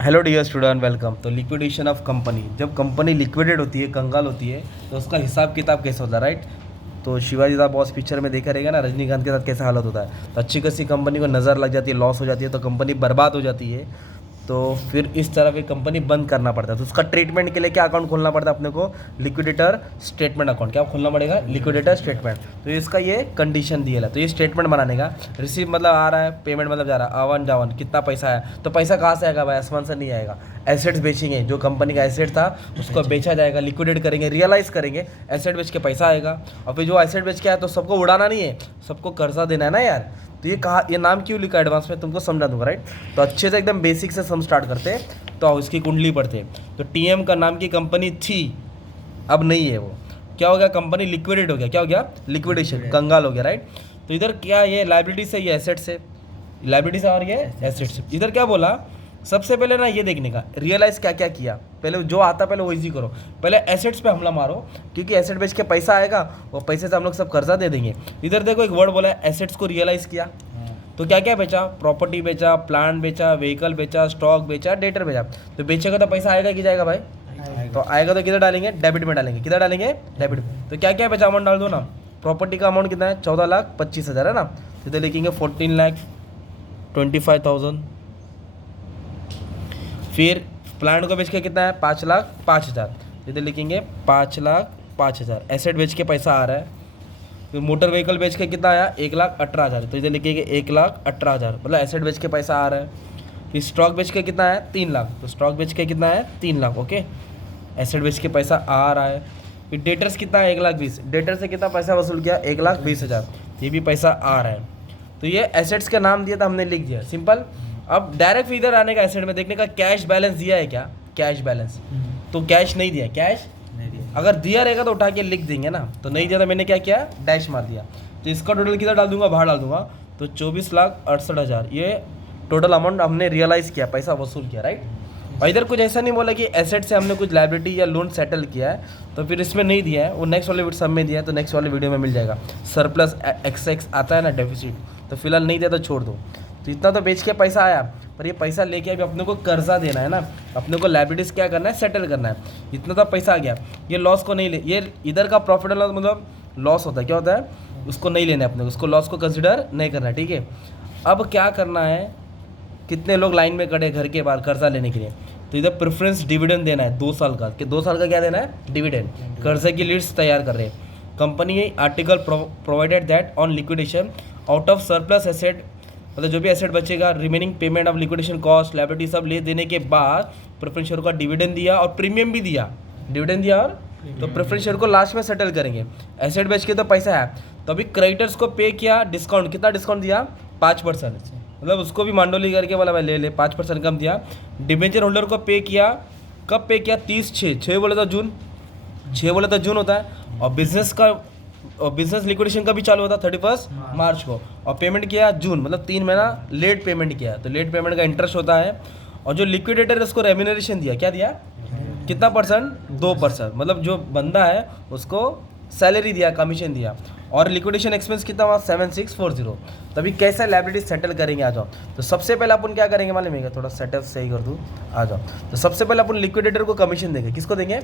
Hello dear student, welcome. तो liquidation of company, जब company liquidate होती है, कंगाल होती है, तो उसका हिसाब किताब कैसे होता है, राइट। तो शिवाजी दा बॉस पिक्चर में देखा रहेगा ना, रजनीकांत के साथ कैसा हालत होता है। तो अच्छी खासी कंपनी को नज़र लग जाती है, लॉस हो जाती है, तो कंपनी बर्बाद हो जाती है। तो फिर इस तरह की कंपनी बंद करना पड़ता है। तो उसका ट्रीटमेंट के लिए क्या अकाउंट खोलना पड़ता है अपने को? Liquidator statement account. क्या खोलना पड़ेगा? Liquidator statement. तो इसका ये कंडीशन दिया है। तो ये स्टेटमेंट बनाने का, रिसीव मतलब आ रहा है, पेमेंट मतलब जा रहा है, आवन जावन कितना पैसा आया। तो पैसा कहाँ से आएगा भाई? आसमान से नहीं आएगा। एसेट्स बेचेंगे, जो कंपनी का एसेट था उसको बेचा जाएगा, लिक्विडेट करेंगे, रियलाइज करेंगे, एसेट बेच के पैसा आएगा। और फिर जो एसेट बेच के आया तो सबको उड़ाना नहीं है, सबको कर्जा देना है ना यार। तो ये कहा, ये नाम क्यों लिखा एडवांस में तुमको समझा दूंगा, राइट। तो अच्छे से एकदम बेसिक से हम स्टार्ट करते हैं। तो आओ इसकी कुंडली पढ़ते हैं। तो टीएम का नाम की कंपनी थी, अब नहीं है वो। क्या हो गया? कंपनी लिक्विडेट हो गया। क्या हो गया? लिक्विडेशन, कंगाल हो गया, राइट। तो इधर क्या, ये लाइबिलिटी से, ये एसेट से, लाइबिलिटी से और ये एसेट से। इधर क्या बोला? सबसे पहले ना ये देखने का, रियलाइज क्या क्या किया। पहले जो आता पहले वो इजी करो। पहले एसेट्स पे हमला मारो, क्योंकि एसेट बेच के पैसा आएगा, वो पैसे से हम लोग सब कर्जा दे देंगे। इधर देखो एक वर्ड बोला है, एसेट्स को रियलाइज किया। तो क्या क्या बेचा? प्रॉपर्टी बेचा, प्लांट बेचा, व्हीकल बेचा, स्टॉक बेचा, डेटर बेचा। तो बेचेगा तो पैसा आएगा कि जाएगा भाई? तो आएगा तो किधर डालेंगे? डेबिट में डालेंगे। किधर डालेंगे? डेबिट में। तो क्या क्या बेचा अमाउंट डाल दो ना। प्रॉपर्टी का अमाउंट कितना है? 14,25,000 है ना। तो इधर लिखेंगे 14,25,000। फिर प्लांट को बेच के कितना है? 5,05,000। इधर लिखेंगे 5,05,000। एसेट बेच के पैसा आ रहा है। फिर मोटर व्हीकल बेच के कितना आया? 1,18,000। तो इधर लिखेंगे 1,18,000, मतलब एसेट बेच के पैसा आ रहा है। फिर स्टॉक बेच के कितना है? 3,00,000। तो स्टॉक बेच के कितना है? 3,00,000, ओके। एसेट बेच के पैसा आ रहा है। फिर डेटर्स कितना है? 1,20,000। डेटर से कितना पैसा वसूल किया? 1,20,000। ये भी पैसा आ रहा है। तो ये एसेट्स का नाम दिया था, हमने लिख दिया, सिंपल। अब डायरेक्ट इधर आने का, एसेट में देखने का, कैश बैलेंस दिया है क्या? कैश बैलेंस तो कैश नहीं दिया। कैश अगर दिया रहेगा तो उठा के लिख देंगे ना। तो नहीं दिया तो मैंने क्या किया? डैश मार दिया। तो इसका टोटल कितना डाल दूंगा? बाहर डाल दूंगा। तो 24,68,000 ये टोटल अमाउंट हमने रियलाइज़ किया, पैसा वसूल किया, राइट। और इधर कुछ ऐसा नहीं बोला कि एसेट से हमने कुछ लाइबिलिटी या लोन सेटल किया है, तो फिर इसमें नहीं दिया है, वो नेक्स्ट वाले सब में दिया है। तो नेक्स्ट वाले वीडियो में मिल जाएगा। सरप्लस एक्स आता है ना, डेफिसिट। तो फिलहाल नहीं दिया तो छोड़ दो। तो इतना तो बेच के पैसा आया, पर ये पैसा लेके अभी अपने को कर्जा देना है ना, अपने को लाइबिलिटीज क्या करना है? सेटल करना है। इतना तो पैसा आ गया, ये लॉस को नहीं ले, ये इधर का प्रॉफिट एंड लॉस मतलब लॉस होता है, क्या होता है? उसको नहीं लेना है अपने को, उसको लॉस को कंसिडर नहीं करना है, ठीक है। अब क्या करना है? कितने लोग लाइन में खड़े घर के बाहर कर्जा लेने के लिए? तो इधर प्रेफरेंस डिविडेंड देना है 2 साल का। कि 2 साल का क्या देना है? डिविडेंड। कर्जे की लिस्ट तैयार कर रहे हैं company. Article provided that on liquidation out of surplus asset, मतलब जो भी एसेट बचेगा, remaining payment of liquidation cost, liability सब ले देने के बाद प्रेफरेंस शेयर का डिविडेंड दिया और प्रीमियम भी दिया। डिविडेंड दिया और तो प्रेफरेंस शेयर को लास्ट में सेटल करेंगे। एसेट बेच के तो पैसा है, तो अभी क्रेडिटर्स को पे किया, डिस्काउंट कितना डिस्काउंट दिया? 5%। मतलब उसको भी मांडोली करके बोला भाई ले ले, 5% कम दिया। डिबेंचर होल्डर को पे किया, कब पे किया? 30/6 बोले तो जून, 6 बोले तो जून होता है। और बिजनेस का, और बिजनेस लिक्विडेशन का भी चालू होता 31 मार्च को, और पेमेंट किया जून, मतलब 3 महीना लेट पेमेंट किया। तो लेट पेमेंट का इंटरेस्ट होता है। और जो लिक्विडेटर है उसको रेम्यूनरेशन दिया, क्या दिया? कितना परसेंट? 2%। मतलब जो बंदा है उसको सैलरी दिया, कमीशन दिया। और लिक्विडेशन एक्सपेंस कितना हुआ? 7,640। तभी कैसे लाइबिलिटी सेटल करेंगे, आ जाओ। तो सबसे पहले अपन क्या करेंगे मालूम है? थोड़ा सेटअप सही कर दूँ, आ जाओ। तो सबसे पहले अपन लिक्विडेटर को कमीशन देंगे। किसको देंगे?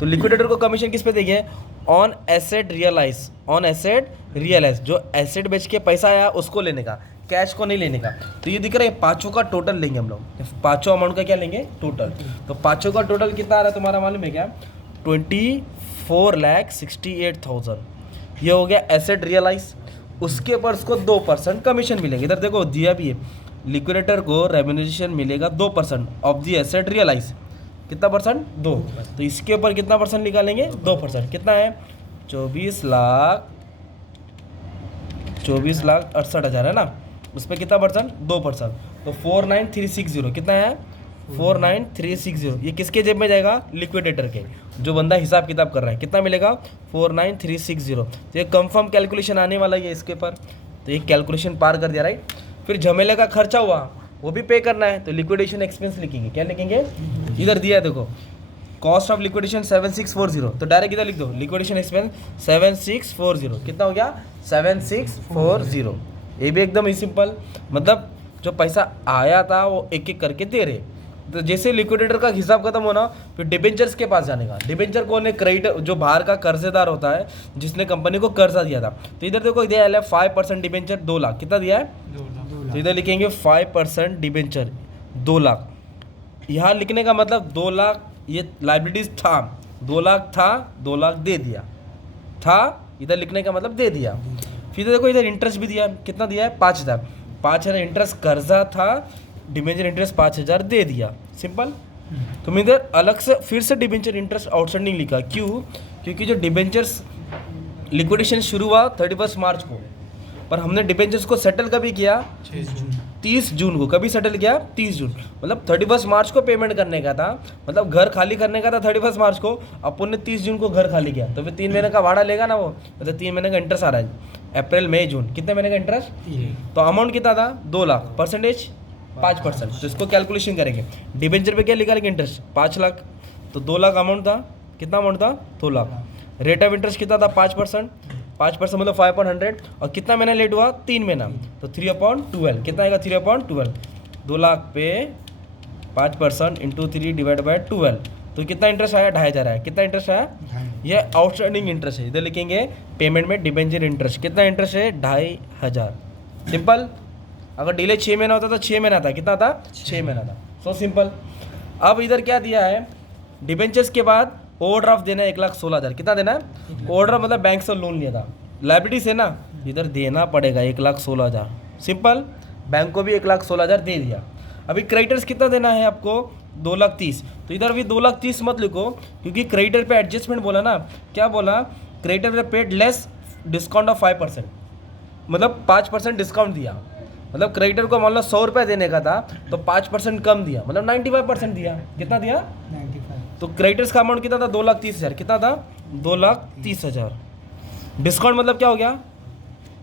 तो लिक्विडेटर को कमीशन किस पे देंगे? On asset realise. On asset realise, जो एसेट बेच के पैसा आया उसको लेने का, कैश को नहीं लेने का। तो ये दिख रहा है, पाँचों का टोटल लेंगे हम लोग। पाँचों अमाउंट का क्या लेंगे? टोटल। तो पाँचों का टोटल कितना आ रहा है तुम्हारा मालूम है क्या? 24,68,000। ये हो गया एसेट रियलाइज। उसके ऊपर उसको 2% कमीशन मिलेंगे। इधर देखो दिया भी है, लिक्विडेटर को रेम्यूनरेशन मिलेगा 2% ऑफ द एसेट रियलाइज। कितना परसेंट? 2। तो इसके ऊपर कितना परसेंट निकालेंगे? 2%। कितना है? 24,68,000 है ना। उस पर कितना परसेंट? 2%। तो 49,360 कितना है? 49,360। ये किसके जेब में जाएगा? लिक्विडेटर के, जो बंदा हिसाब किताब कर रहा है। कितना मिलेगा? 49,360। तो ये कंफर्म कैलकुलेशन आने वाला है इसके ऊपर। तो ये कैलकुलेशन पार कर दिया, राइट। फिर झमेले का खर्चा हुआ, वो भी पे करना है। तो लिक्विडेशन एक्सपेंस लिखेंगे, क्या लिखेंगे? इधर दिया है देखो, कॉस्ट ऑफ लिक्विडेशन 7,640। तो डायरेक्ट इधर लिख दो, लिक्विडेशन एक्सपेंस 7,640। कितना हो गया? 7,640। ये भी एकदम ही सिंपल, मतलब जो पैसा आया था वो एक एक करके दे रहे, तो जैसे लिक्विडेटर का हिसाब खत्म होना फिर डिबेंचर्स के पास जाने का। डिबेंचर कौन है? क्रेडिटर, जो बाहर का कर्जदार होता है जिसने कंपनी को कर्जा दिया था। तो इधर देखो दिया है 5% डिबेंचर 2 लाख, कितना दिया है? 2 लाख। तो इधर लिखेंगे 5% डिबेंचर 2 लाख। यहाँ लिखने का मतलब 2 लाख ये लाइबिलिटीज था, 2 लाख था, 2 लाख दे दिया था, इधर लिखने का मतलब दे दिया। फिर देखो इधर इंटरेस्ट भी दिया, कितना दिया है? 5,000। 5,000 इंटरेस्ट कर्जा था, डिबेंचर इंटरेस्ट 5,000 दे दिया, सिंपल। तो मैं इधर अलग से फिर से डिबेंचर इंटरेस्ट आउटस्टैंडिंग लिखा, क्यों? क्योंकि जो डिबेंचर्स लिक्विडेशन शुरू हुआ 31 मार्च को, पर हमने डिबेंचर्स को सेटल कभी किया? 30 जून को। कभी सेटल किया? 30 जून। मतलब 31 मार्च को पेमेंट करने का था, मतलब घर खाली करने का था 31 मार्च को, अपन ने 30 जून को घर खाली किया, तो फिर 3 महीने का भाड़ा लेगा ना वो, मतलब 3 महीने का इंटरेस्ट आ रहा है, अप्रैल मई जून, कितने महीने का इंटरेस्ट? तो अमाउंट कितना था? 2 लाख, परसेंटेज 5%। तो इसको कैलकुलेशन करेंगे, डिबेंचर पे क्या निकालेंगे? इंटरेस्ट 5 लाख, तो 2 लाख अमाउंट था, कितना अमाउंट था? 2 लाख। रेट ऑफ इंटरेस्ट कितना था? 5%, 5% मतलब 5/100, और कितना महीना लेट हुआ? 3 महीना, तो 3/12, कितना आएगा? 3/12। 2 लाख पे 5% इंटू 3 डिवाइड बाई 12, तो कितना इंटरेस्ट आया? 2,500 आया। कितना इंटरेस्ट आया? ये आउटस्टैंडिंग इंटरेस्ट है। इधर लिखेंगे पेमेंट में डिबेंचर इंटरेस्ट, कितना इंटरेस्ट है? 2,500, सिंपल। अगर डिले 6 महीना होता तो 6 महीना था, कितना था? 6 महीना था, सो सिंपल। अब इधर क्या दिया है? डिबेंचर्स के बाद ओवरड्राफ्ट देना है 1,16,000, कितना देना है? ओवरड्राफ्ट मतलब बैंक से लोन लिया था, लायबिलिटीज है ना, इधर देना पड़ेगा 1,16,000, सिंपल। बैंक को भी 1,16,000 दे दिया। अभी क्रेडिटर्स कितना देना है आपको? 2,30,000। तो इधर भी 2,30,000 मत लिखो, क्योंकि क्रेडिटर पे एडजस्टमेंट बोला ना, क्या बोला? क्रेडिटर पे पेड लेस डिस्काउंट ऑफ 5%, मतलब 5% डिस्काउंट दिया। मतलब क्रेडिटर को मान लो 100 रुपये देने का था, तो 5% कम दिया, मतलब 95% दिया। कितना दिया? 95। तो क्रेडिटर्स का अमाउंट कितना था? 2,30,000, कितना था? 2,30,000। डिस्काउंट मतलब क्या हो गया?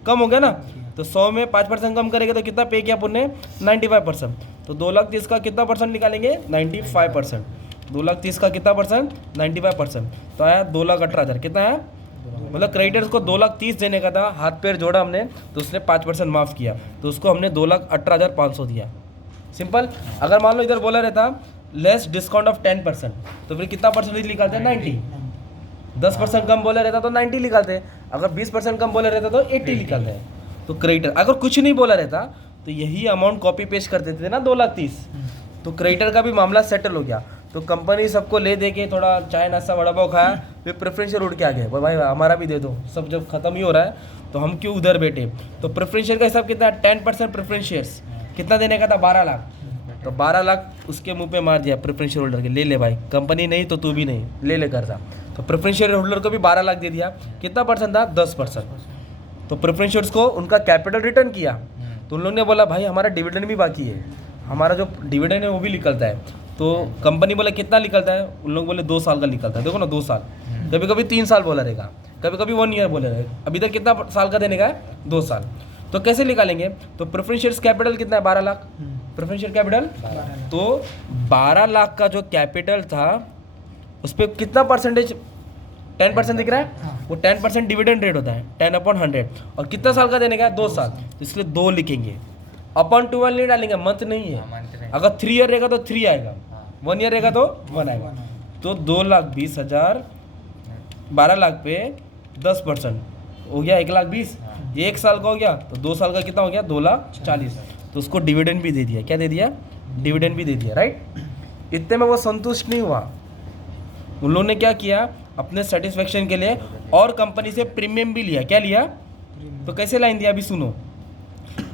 कम हो गया ना, तो 100 में 5% कम करेंगे तो कितना पे किया अपन ने? 95%। तो 2,30,000 का कितना परसेंट निकालेंगे? 95%। 2,30,000 का कितना परसेंट? 95%। तो आया 2,18,000, कितना आया? मतलब क्रेडिटर्स को 2,30,000 देने का था, हाथ पैर जोड़ा हमने, तो उसने 5% माफ़ किया, तो उसको हमने 2,18,500 दिया, सिंपल। अगर मान लो इधर बोला रहता लेस डिस्काउंट ऑफ 10%, तो फिर कितना परसेंटेज निकालते हैं? 90। 10% कम बोला रहता तो 90 निकालते हैं, अगर 20% कम बोला रहता तो 80 निकालते हैं। तो क्रेडिटर अगर कुछ नहीं बोला रहता तो यही अमाउंट कॉपी पेस्ट कर देते थे ना, 2,30,000, तो क्रेडिटर का भी मामला सेटल हो गया। तो कंपनी सबको ले दे के थोड़ा चाय नाश्ता वड़ा पाव खाया, फिर प्रेफरेंशियल उड़ के आ गए, भाई हमारा भी दे दो, सब जब खत्म ही हो रहा है तो हम क्यों उधर बैठे। तो प्रेफरेंशियल का हिसाब कितना? 10% प्रेफरेंशियर्स, कितना देने का था? 12 लाख। तो 12 लाख उसके मुंह पे मार दिया प्रेफरेंशियल होल्डर के, ले ले भाई, कंपनी नहीं तो तू भी नहीं, ले ले कर्जा। तो प्रेफरेंशियल होल्डर को भी 12 लाख दे दिया, कितना परसेंट था? 10%। तो प्रेफरेंशियर्स को उनका कैपिटल रिटर्न किया, तो उन लोगों ने बोला भाई हमारा डिविडेंड भी बाकी है, हमारा जो डिविडेंड है वो भी निकलता है। तो कंपनी बोले कितना निकलता है? उन लोग बोले 2 साल का निकलता है, देखो ना 2 साल, कभी कभी 3 साल बोला रहेगा, कभी कभी 1 ईयर बोला रहेगा। अभी तक कितना साल का देने का है? 2 साल। तो कैसे निकालेंगे? तो प्रेफरेंशियल कैपिटल कितना है? 12 लाख। प्रेफरेंशियल कैपिटल, तो 12 लाख का जो कैपिटल था उस पर कितना परसेंटेज? 10% दिख रहा है, वो 10% डिविडेंड रेट होता है, 10/100। और कितना साल का देने का है? 2 साल, तो इसलिए 2 लिखेंगे। अपॉन 12 नहीं डालेंगे, मंथ नहीं है। अगर 3 ईयर रहेगा तो 3 आएगा, 1 ईयर रहेगा तो 1 आएगा। तो 2,20,000, 12 लाख पे 10% हो गया 1,20,000। ये 1 साल का हो गया, तो 2 साल का कितना हो गया? 2,40,000। तो उसको डिविडेंड भी दे दिया, क्या दे दिया? डिविडेंड भी दे दिया, राइट। इतने में वो संतुष्ट नहीं हुआ, उन लोगों ने क्या किया? अपने सेटिस्फेक्शन के लिए और कंपनी से प्रीमियम भी लिया। क्या लिया? तो कैसे लाइन दिया अभी सुनो।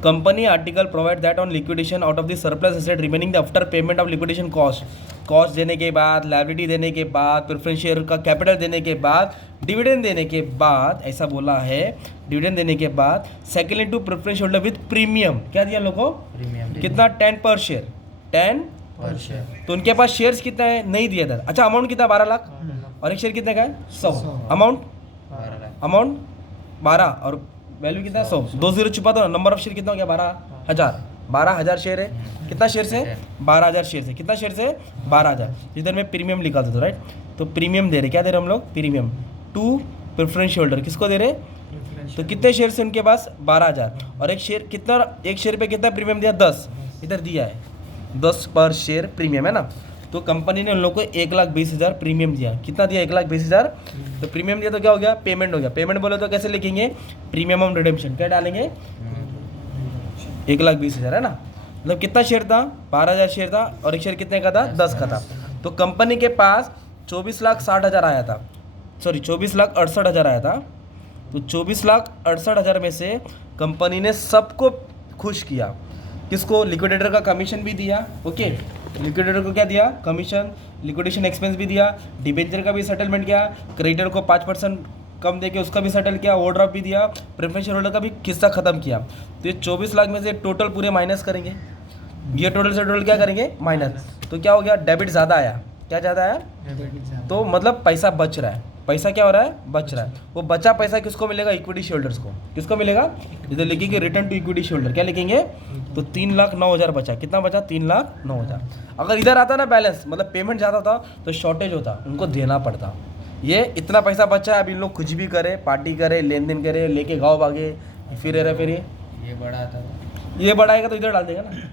Company article provide that on liquidation out of the surplus asset remaining after payment of liquidation cost देने के बाद, लायबिलिटी देने के बाद, प्रेफरेंस शेयर का कैपिटल देने के बाद, डिविडेंड देने के बाद, ऐसा बोला है, डिविडेंड देने के बाद second to preference holder with premium. क्या दिया लोगों? प्रीमियम। कितना? 10 पर शेयर, 10 पर शेयर। तो उनके पास शेयर्स कितना है? नहीं दिया था। अच्छा, अमाउंट कितना? 12 लाख। और एक शेयर कितने का है? 100। अमाउंट 12 और वैल्यू कितना है? 100। 2 जीरो छुपा दो ना, नंबर ऑफ शेयर कितना हो गया? 12,000। 12,000 शेयर है, कितना शेयर से? 12,000 शेयर से। कितना शेयर से? 12,000। इधर में प्रीमियम लिखा था, राइट। तो प्रीमियम दे रहे, क्या दे रहे हम लोग? Premium to preference holder. किसको दे रहे? तो कितने शेयर से उनके पास? 12,000। और एक शेयर कितना? एक शेयर पे कितना प्रीमियम दिया? 10। इधर दिया है 10 पर शेयर प्रीमियम है ना। तो कंपनी ने उन लोग को 1,20,000 प्रीमियम दिया। कितना दिया? 1,20,000। तो प्रीमियम दिया तो क्या हो गया? पेमेंट हो गया। पेमेंट बोले तो कैसे लिखेंगे? प्रीमियम ऑन रिडेम्पशन क्या डालेंगे? 1,20,000 है ना। मतलब कितना शेयर था? 12,000 शेयर था और एक शेयर कितने का था? 10 का था। तो कंपनी के पास 24,60,000 आया था, सॉरी 24,68,000 आया था। तो 24,68,000 में से कंपनी ने सबको खुश किया। किसको? लिक्विडेटर का कमीशन भी दिया। ओके, लिक्विडेटर को क्या दिया? कमीशन, लिक्विडेशन एक्सपेंस भी दिया, डिबेंचर का भी सेटलमेंट किया, क्रेडिटर को 5% कम देके उसका भी सेटल किया, ओवरड्राफ्ट भी दिया, प्रेफरेंस शेयर होल्डर का भी किस्सा खत्म किया। तो ये 24 लाख में से टोटल पूरे माइनस करेंगे। ये टोटल से टोटल क्या करेंगे? माइनस। तो क्या हो गया? डेबिट ज़्यादा आया। क्या ज़्यादा आया? तो मतलब पैसा बच रहा है। पैसा क्या हो रहा है? बच रहा है। वो बचा पैसा किसको मिलेगा? इक्विटी शेयरहोल्डर्स को। किसको मिलेगा? इधर लिखेंगे रिटर्न टू इक्विटी शेयरहोल्डर। क्या लिखेंगे? तो 3,09,000 बचा। कितना बचा? 3,09,000। अगर इधर आता ना बैलेंस, मतलब पेमेंट ज़्यादा होता तो शॉर्टेज होता, उनको देना पड़ता। ये इतना पैसा बचा है, अब इन लोग कुछ भी करे, पार्टी करे, लेन देन करे, लेके गाँव भागे, फिर ये बड़ा आता था, ये बढ़ाएगा तो इधर डाल देगा ना।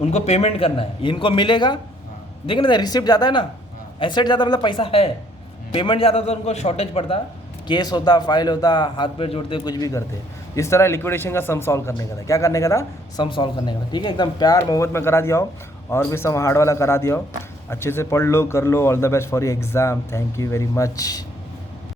उनको पेमेंट करना है, इनको मिलेगा। हाँ देख ना, रिसिप्ट ज़्यादा है ना, हाँ एसेट ज़्यादा मतलब पैसा है, पेमेंट ज़्यादा तो उनको शॉर्टेज पड़ता, केस होता, फाइल होता, हाथ पैर जोड़ते, कुछ भी करते। इस तरह लिक्विडेशन का सम सॉल्व करने का था। क्या करने का था? सम सॉल्व करने का था। ठीक है, एकदम प्यार मोहब्बत में करा दिया हो, और भी सम हार्ड वाला करा दिया हो। अच्छे से पढ़ लो, कर लो। All the best for your exam. Thank you very much.